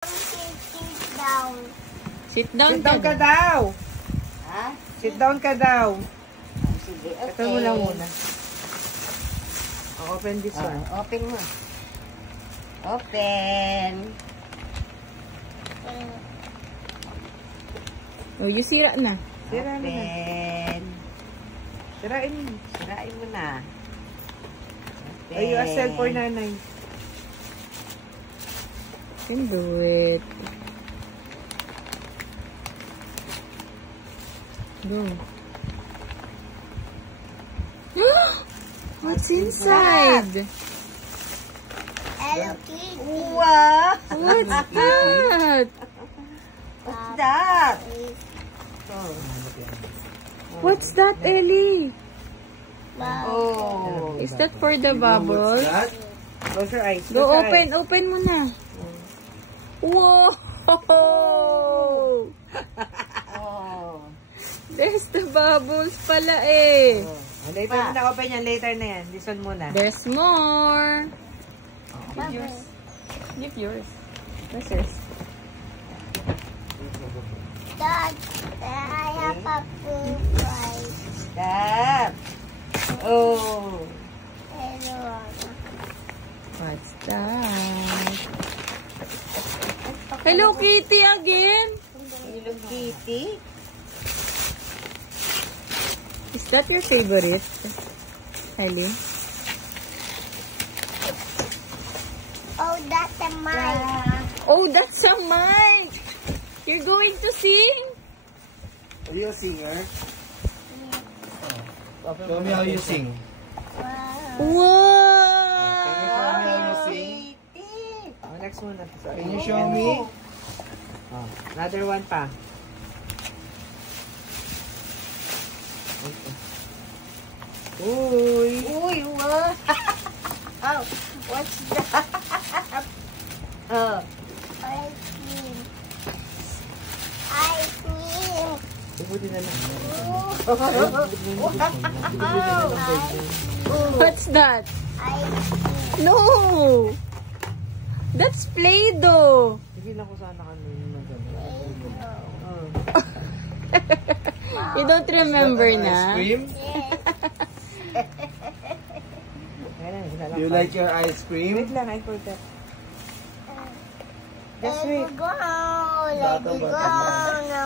Sit down. Sit down, Sit down ka daw. Ha? Sit down ka daw. Sige, okay. Ito mo lang muna. Open this one. Open mo. Open. Oh, you sira na. Sira na. Open. Sirain mo. Sirain mo na. Open. Ay, you sell for nanay. You can do it. Go. What's inside? Hello Kitty. Wow! What's that? What's that? Oh. What's that, Ellie? Oh. Is that for the bubbles? Close your eyes. Go Close your open, eyes. open mo na. Whoa! Oh. There's the bubbles pala eh. Oh, later mo na open yan. Later na yan. This one muna. There's more. Give yours. Give yours. Where's yours? Dad, I have a food prize. Stop. Oh. Hello. What's that? Hello Kitty again. Hello Kitty. Is that your favorite, Ellie? Oh, that's a mic. Oh, that's a mic. You're going to sing? Are you a singer? Show me how you sing. Wow! Can you show me how you sing? Oh, next muna. Can you show me? Oh, another one pa. Uy. Uy, what? Oh, what's that? Oh. Ice cream. Ice cream. Ibuti na lang. What's that? Ice cream. No! That's Play-Doh. Sige lang ko sana kanina na gano'n. Oh. You don't remember Ice na? cream? Do you like your ice cream? Wait lang, I forgot. Just Let wait. it go, let it go, no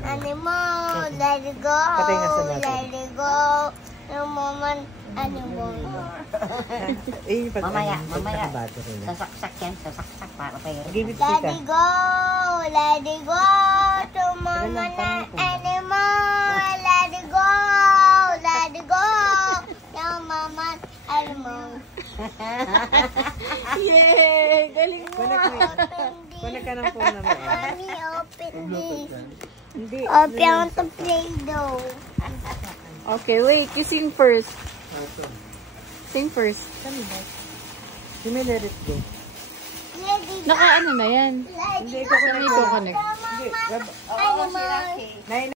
animal, let it go, Patay nga sa natin. let it go, no moment, animal. Eh, pag Mamaya, ano, mamaya. nakabattery na. Sasaksak yan, sasaksak para kayo. Give it Let ka. it go, to moment, animal, let it go, no moment, animal. Yay! Galing mo! Connect ka ng phone naman. Mommy, open this. Hindi. Open on the Play-Doh. Okay, wait. You sing first. Sing first. You may let it go. Naka-ano na yan? Let Hindi, it ikaw Saan ikaw connect? Hindi. animal. Nay,